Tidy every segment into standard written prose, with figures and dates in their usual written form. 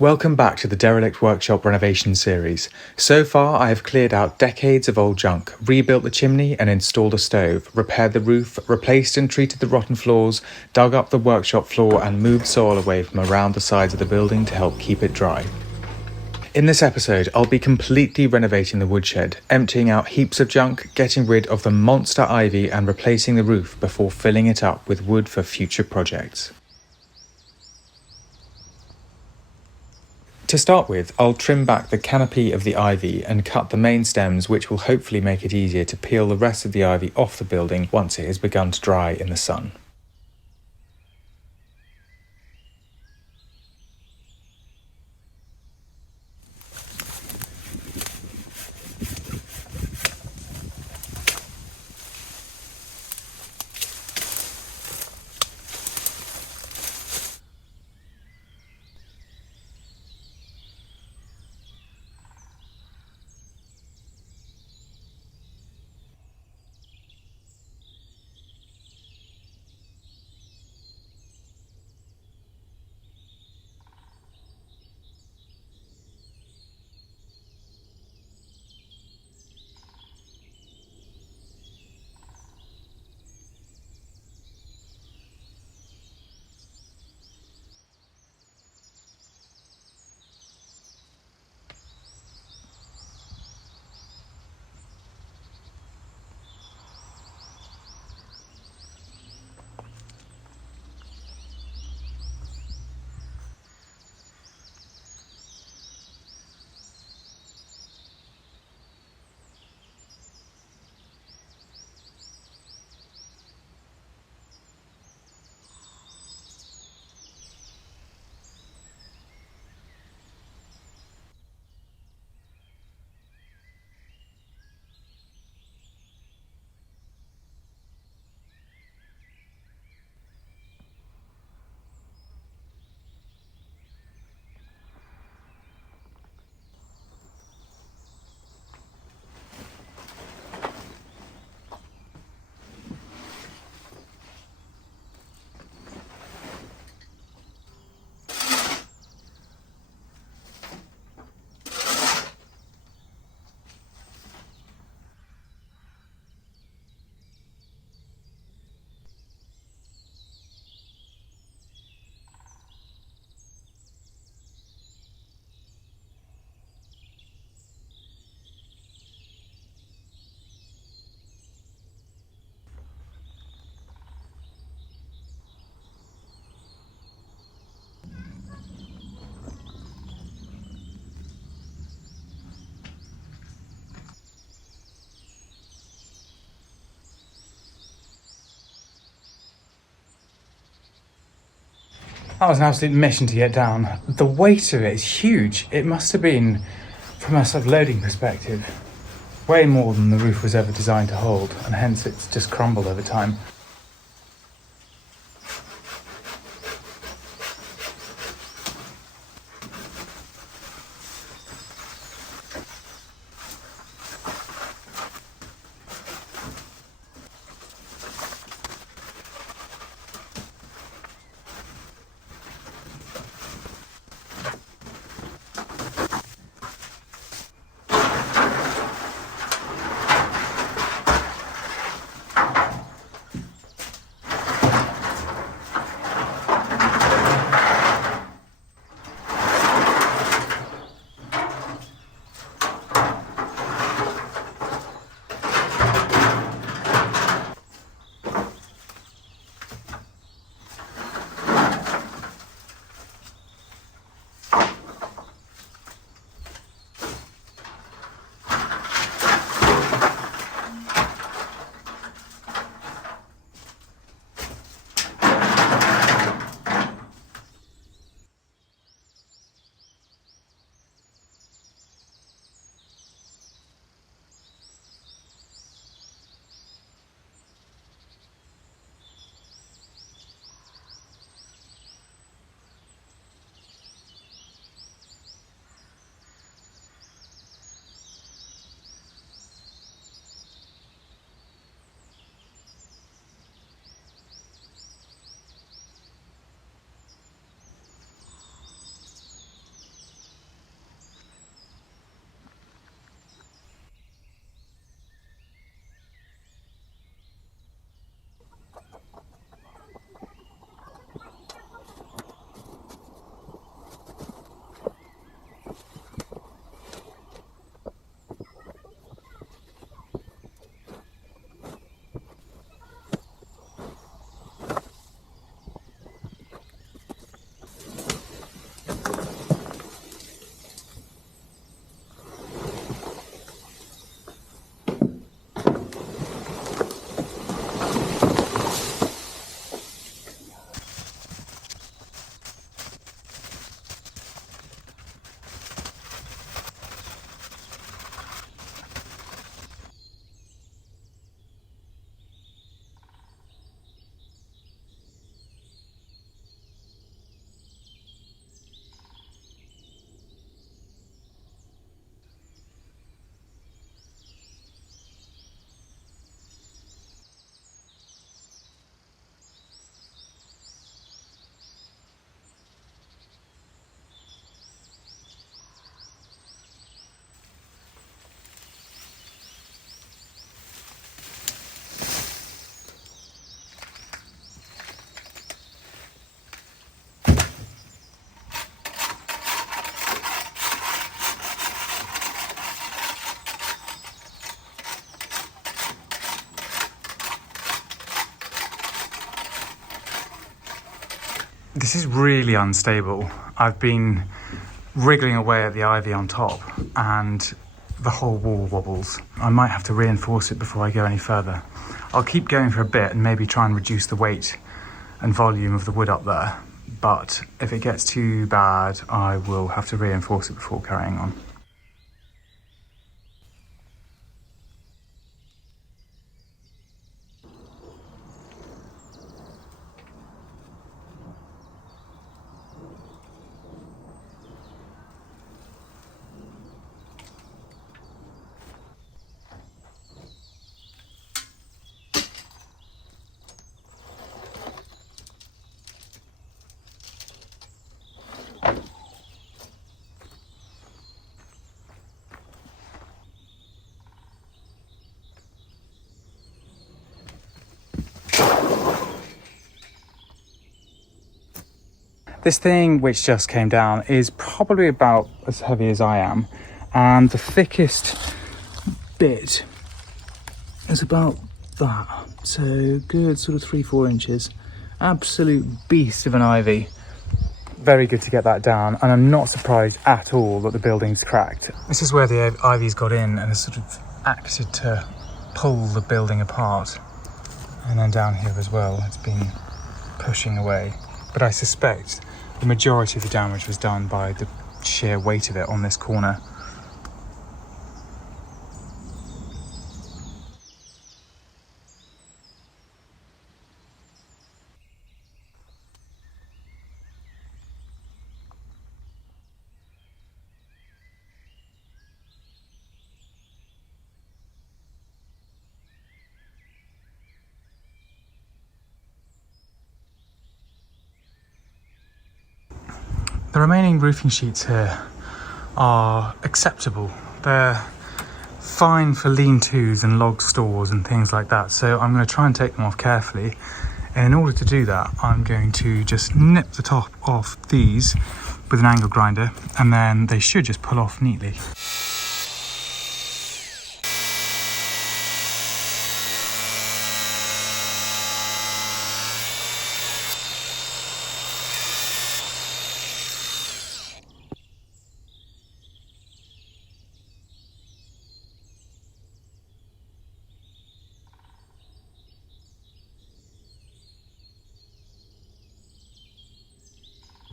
Welcome back to the Derelict Workshop renovation series. So far, I have cleared out decades of old junk, rebuilt the chimney and installed a stove, repaired the roof, replaced and treated the rotten floors, dug up the workshop floor and moved soil away from around the sides of the building to help keep it dry. In this episode, I'll be completely renovating the woodshed, emptying out heaps of junk, getting rid of the monster ivy and replacing the roof before filling it up with wood for future projects. To start with, I'll trim back the canopy of the ivy and cut the main stems, which will hopefully make it easier to peel the rest of the ivy off the building once it has begun to dry in the sun. That was an absolute mission to get down. The weight of it is huge. It must have been, from a sort of loading perspective, way more than the roof was ever designed to hold, and hence it's just crumbled over time. This is really unstable. I've been wriggling away at the ivy on top and the whole wall wobbles. I might have to reinforce it before I go any further. I'll keep going for a bit and maybe try and reduce the weight and volume of the wood up there. But if it gets too bad, I will have to reinforce it before carrying on. This thing which just came down is probably about as heavy as I am, and the thickest bit is about that, so good sort of 3-4 inches. Absolute beast of an ivy. Very good to get that down, and I'm not surprised at all that the building's cracked. This is where the ivy's got in and has sort of acted to pull the building apart, and then down here as well it's been pushing away. But I suspect the majority of the damage was done by the sheer weight of it on this corner. The remaining roofing sheets here are acceptable. They're fine for lean-tos and log stores and things like that, so I'm going to try and take them off carefully. And in order to do that, I'm going to just nip the top off these with an angle grinder, and then they should just pull off neatly.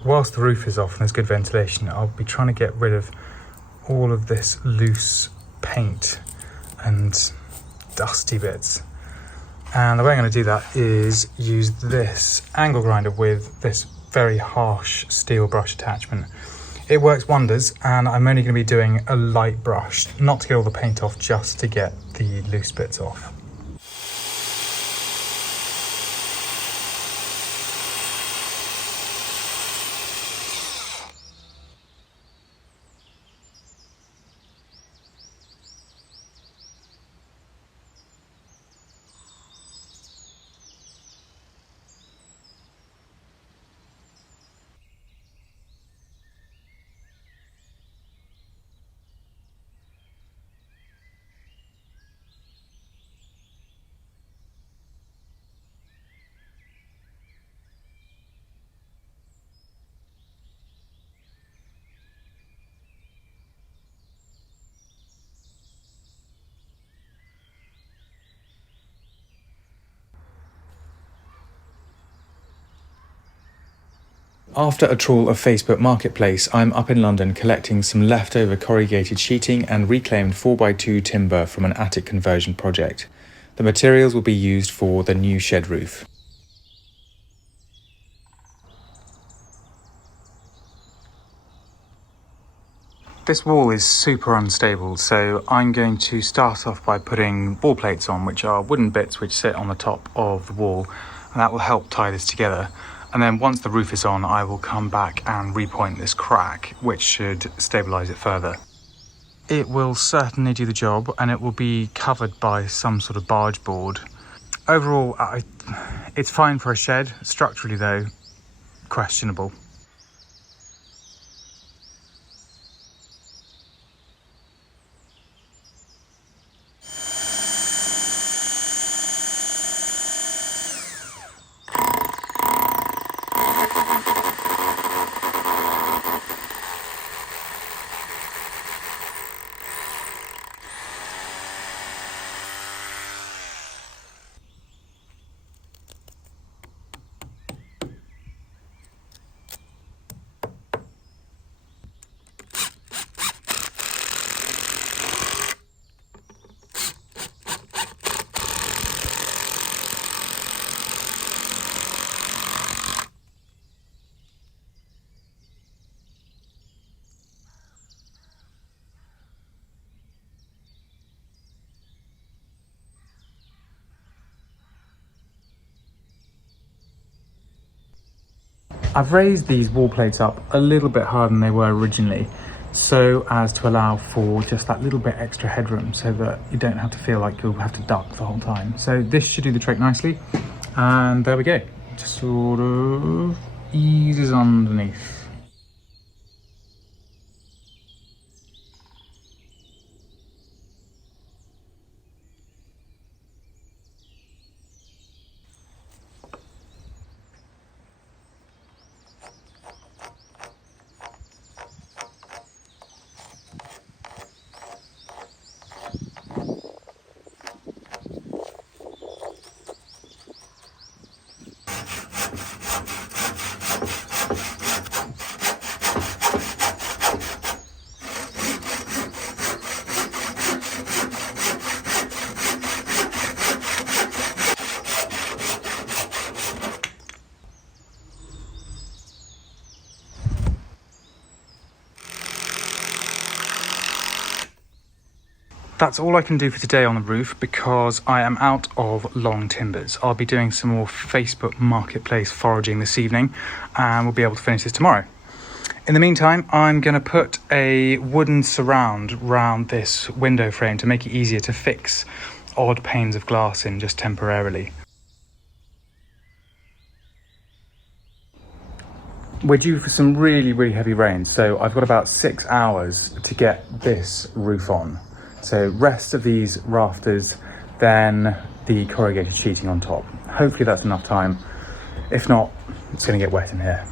Whilst the roof is off and there's good ventilation, I'll be trying to get rid of all of this loose paint and dusty bits. And the way I'm going to do that is use this angle grinder with this very harsh steel brush attachment. It works wonders, and I'm only going to be doing a light brush, not to get all the paint off, just to get the loose bits off. After a trawl of Facebook Marketplace, I'm up in London collecting some leftover corrugated sheeting and reclaimed 4x2 timber from an attic conversion project. The materials will be used for the new shed roof. This wall is super unstable, so I'm going to start off by putting wall plates on, which are wooden bits which sit on the top of the wall, and that will help tie this together. And then once the roof is on, I will come back and repoint this crack, which should stabilise it further. It will certainly do the job, and it will be covered by some sort of barge board. Overall, it's fine for a shed. Structurally though, questionable. I've raised these wall plates up a little bit higher than they were originally, so as to allow for just that little bit extra headroom so that you don't have to feel like you'll have to duck the whole time. So this should do the trick nicely. And there we go. Just sort of eases underneath. That's all I can do for today on the roof because I am out of long timbers. I'll be doing some more Facebook Marketplace foraging this evening and we'll be able to finish this tomorrow. In the meantime, I'm going to put a wooden surround round this window frame to make it easier to fix odd panes of glass in just temporarily. We're due for some really heavy rain, so I've got about 6 hours to get this roof on. So rest of these rafters, then the corrugated sheeting on top. Hopefully that's enough time. If not, it's going to get wet in here.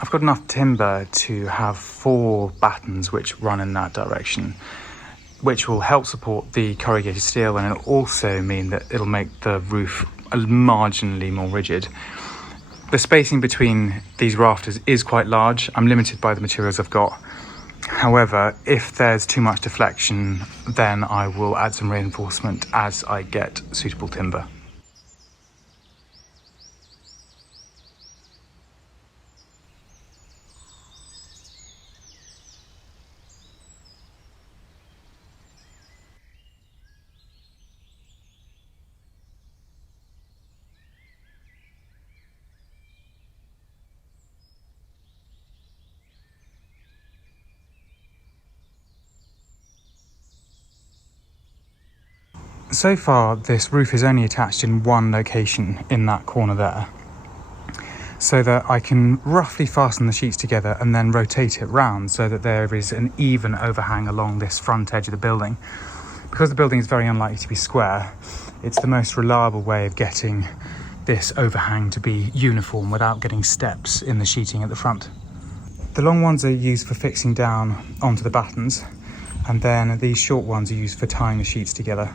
I've got enough timber to have 4 battens which run in that direction, which will help support the corrugated steel, and it'll also mean that it'll make the roof marginally more rigid. The spacing between these rafters is quite large. I'm limited by the materials I've got. However, if there's too much deflection, then I will add some reinforcement as I get suitable timber. So far, this roof is only attached in one location in that corner there, so that I can roughly fasten the sheets together and then rotate it round so that there is an even overhang along this front edge of the building. Because the building is very unlikely to be square, it's the most reliable way of getting this overhang to be uniform without getting steps in the sheeting at the front. The long ones are used for fixing down onto the battens, and then these short ones are used for tying the sheets together.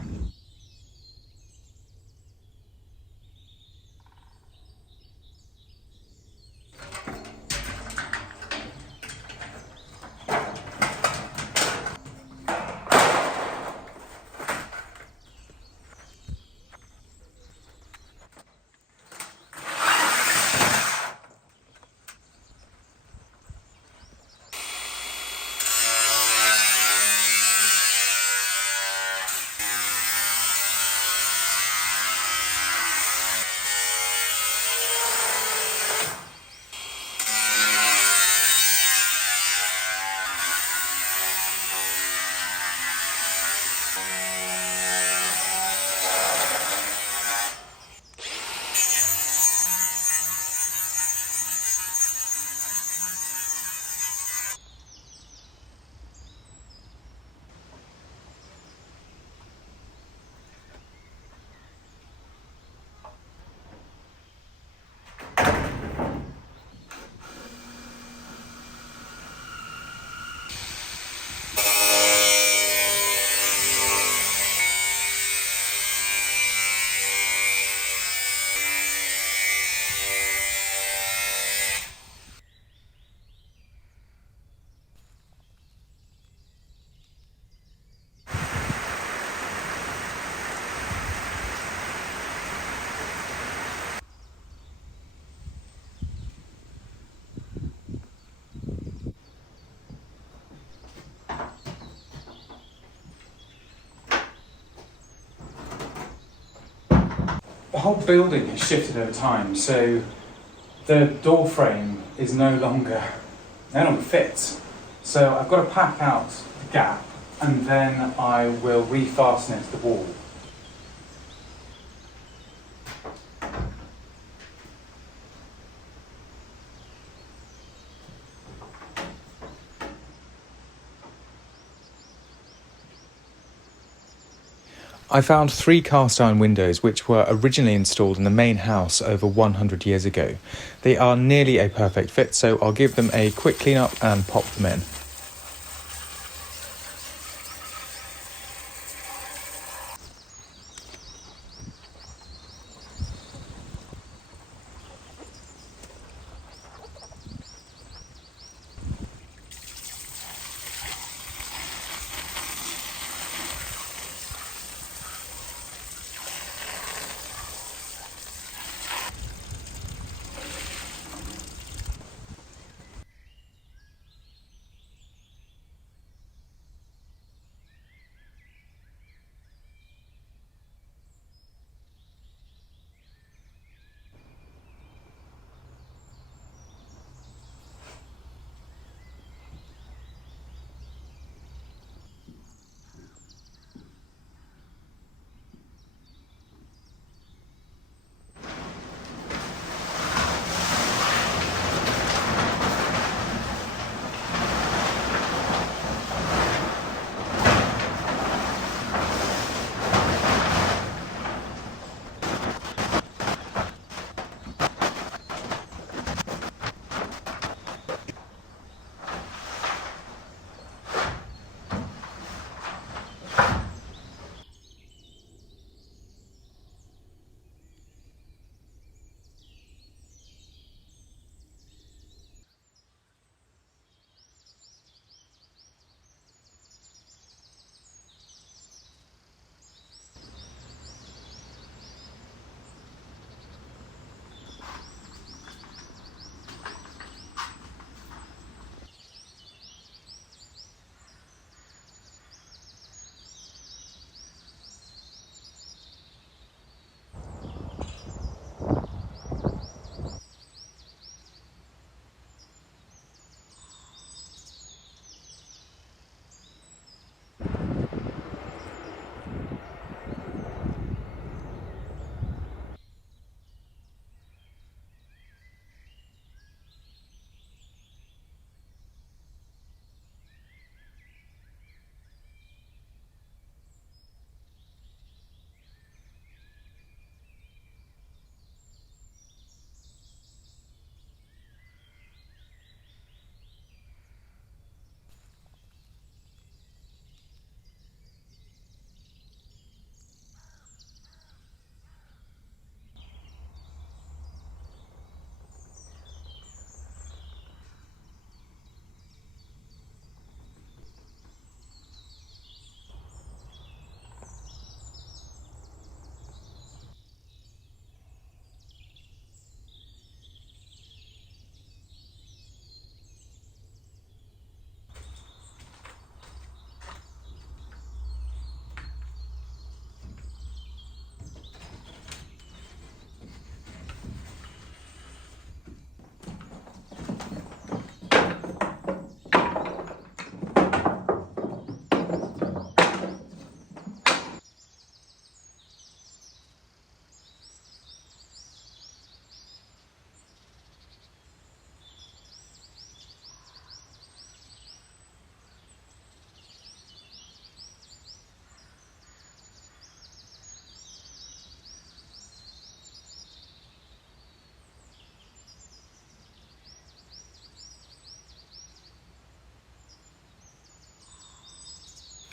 whole building has shifted over time, so the door frame is no longer fits. So I've got to pack out the gap and then I will refasten it to the wall. I found 3 cast iron windows which were originally installed in the main house over 100 years ago. They are nearly a perfect fit, so I'll give them a quick clean up and pop them in.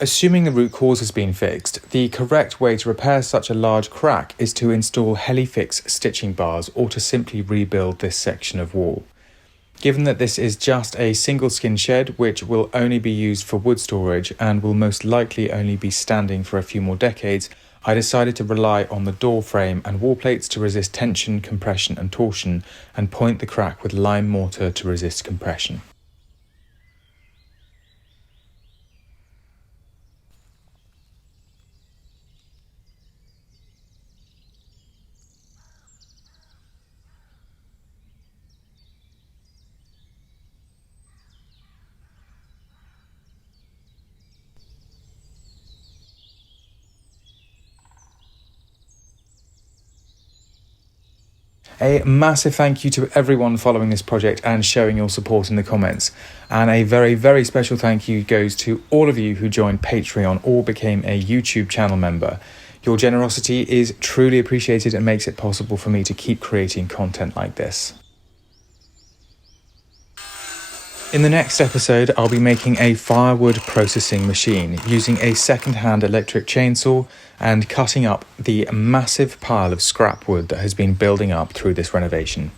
Assuming the root cause has been fixed, the correct way to repair such a large crack is to install Helifix stitching bars or to simply rebuild this section of wall. Given that this is just a single skin shed which will only be used for wood storage and will most likely only be standing for a few more decades, I decided to rely on the door frame and wall plates to resist tension, compression and torsion, and point the crack with lime mortar to resist compression. A massive thank you to everyone following this project and showing your support in the comments. And a very, very special thank you goes to all of you who joined Patreon or became a YouTube channel member. Your generosity is truly appreciated and makes it possible for me to keep creating content like this. In the next episode, I'll be making a firewood processing machine using a second-hand electric chainsaw and cutting up the massive pile of scrap wood that has been building up through this renovation.